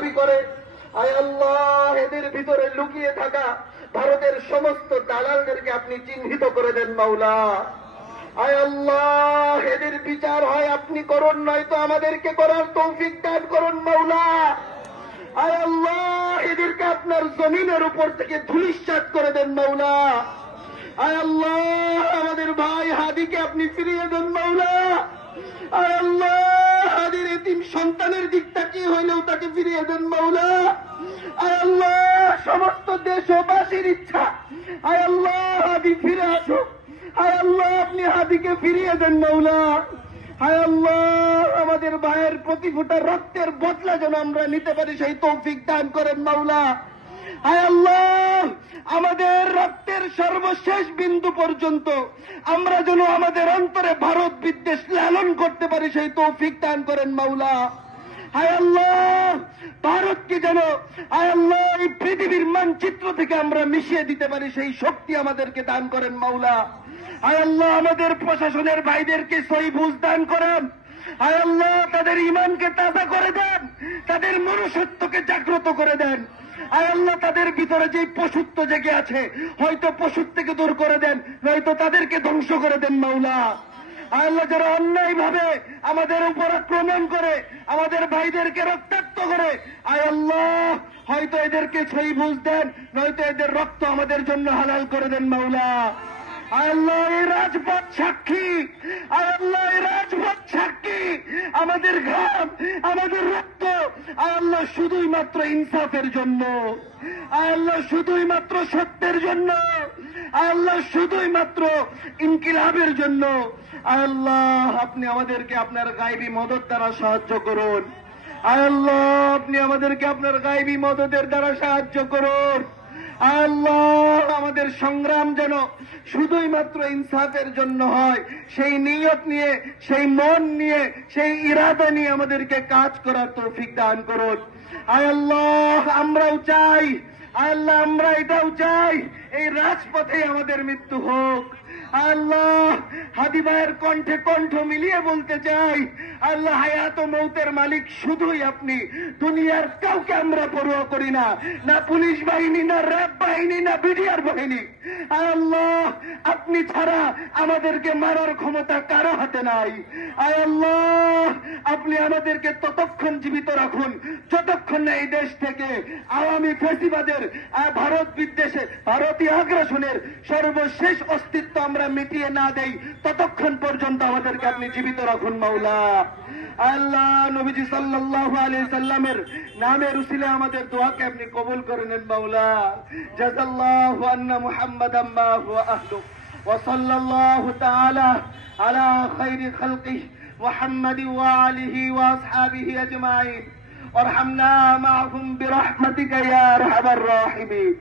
দাবি করে, আয় আল্লাহ এদের ভিতরে লুকিয়ে থাকা ভারতের সমস্ত দালালদেরকে আপনি চিহ্নিত করে দেন মাওলা। আয় আল্লাহ এদের বিচার হয় আপনি করুন, নয়তো আমাদেরকে করার তৌফিক দান করুন মাওলা। আয় আল্লাহ এদেরকে আপনার জমিনের উপর থেকে ধূলিসাৎ করে দেন মাওলা। আয় আল্লাহ আমাদের ভাই হাদিকে আপনি ফিরিয়ে দেন মাওলা। আয় আল্লাহ হাদির এতিম সন্তানের দিক তাকিয়ে হইলেও তাকে ফিরিয়ে দেন মাওলা। আয় আল্লাহ সমস্ত দেশবাসীর ইচ্ছা, আয় আল্লাহ হাদি ফিরে আসুক। আয় আল্লাহ আপনি হাদিকে ফিরিয়ে দেন মাওলা। আয় আল্লাহ আমাদের ভাইয়ের প্রতি ফোঁটা রক্তের বদলা যেন আমরা নিতে পারি সেই তৌফিক দান করেন মাওলা। আয় আল্লাহ আমাদের রক্তের সর্বশেষ বিন্দু পর্যন্ত আমরা যেন আমাদের অন্তরে ভারত বিদ্বেষ লালন করতে পারি সেই তৌফিক দান করেন মাওলা। আয় আল্লাহ ভারতকে যেন আয় আল্লাহ এই পৃথিবীর মানচিত্র থেকে আমরা মিশিয়ে দিতে পারি সেই শক্তি আমাদেরকে দান করেন মাওলা। আয় আল্লাহ আমাদের প্রশাসনের ভাইদেরকে সহি বুঝ দান করেন। আয় আল্লাহ তাদের ঈমানকে তাজা করে দেন, তাদের মনুষ্যত্বকে জাগ্রত করে দেন। আয় আল্লাহ তাদের ভিতরে যে পশুত্ব জেগে আছে হয়তো পশুত্বকে দূর করে দেন, নয়তো তাদেরকে ধ্বংস করে দেন মাওলা। আয় আল্লাহ যারা অন্যায় ভাবে আমাদের উপর আক্রমণ করে আমাদের ভাইদেরকে রক্তাক্ত করে, আয় আল্লাহ হয়তো এদেরকে সহি বুঝ দেন, নয়তো এদের রক্ত আমাদের জন্য হালাল করে দেন মাওলা। আয় আল্লাহ এই রাজপথ সাক্ষী, আয় আল্লাহ এই রাজপথ সাক্ষী, আমাদের ঘাম আমাদের রক্ত আয় আল্লাহ শুধুই মাত্র ইনসাফের জন্য, আয় আল্লাহ শুধুই মাত্র সত্যের জন্য, আয় আল্লাহ শুধুই মাত্র ইনকিলাবের জন্য। আয় আল্লাহ আপনি আমাদেরকে আপনার গায়বী মদদ দ্বারা সাহায্য করুন। আয় আল্লাহ আপনি আমাদেরকে আপনার গায়বী মদদের দ্বারা সাহায্য করুন। আল্লাহ আমাদের সংগ্রাম যেন শুধুই মাত্র ইনসাফের জন্য হয়, সেই নিয়ত নিয়ে, সেই মন নিয়ে, সেই ইরাদা নিয়ে আমাদেরকে কাজ করার তৌফিক দান করুন। আয় আল্লাহ আমরাও চাই, আয় আল্লাহ আমরা এটাও চাই এই রাজপথে আমাদের মৃত্যু হোক। আল্লাহ হাদি ভাইয়ের কণ্ঠে কণ্ঠ মিলিয়ে বলতে চাই, আল্লাহ হায়াত ও মৌতের মালিক শুধুই আপনি। দুনিয়ার কাউকে আমরা পরোয়া করি না, না পুলিশ বাহিনী, না র্যাব বাহিনী, না বিডিআর বাহিনী। আল্লাহ আপনি ছাড়া আমাদেরকে মারার ক্ষমতা কারো হাতে নাই। আয় আল্লাহ আপনি আমাদেরকে ততক্ষণ জীবিত রাখুন যতক্ষণ না এই দেশ থেকে আওয়ামী ফ্যাসিবাদের ভারত বিদ্বেষে ভারতীয় আগ্রাসনের সর্বশেষ অস্তিত্ব আমরা মিটিয়ে না দেই, ততক্ষণ পর্যন্ত আমাদেরকে আপনি জীবিত রাখুন মাওলা। আল্লাহ নবীজি সাল্লাল্লাহু আলাইহি সাল্লামের নামের উসিলে আমাদের দোয়াকে আপনি কবুল করে নেন মাওলা। জাযাল্লাহু আন্না মুহাম্মাদাম মা হুয়া আহলু ওয়া সাল্লাল্লাহু তাআলা আলা খায়রি খালকিহি মুহাম্মাদি ওয়া আলিহি ওয়া আসহাবিহি আজমাইন ওয়ারহামনা মাআহুম বিরহমাতিকা ইয়া আরহামার রাহিমিন।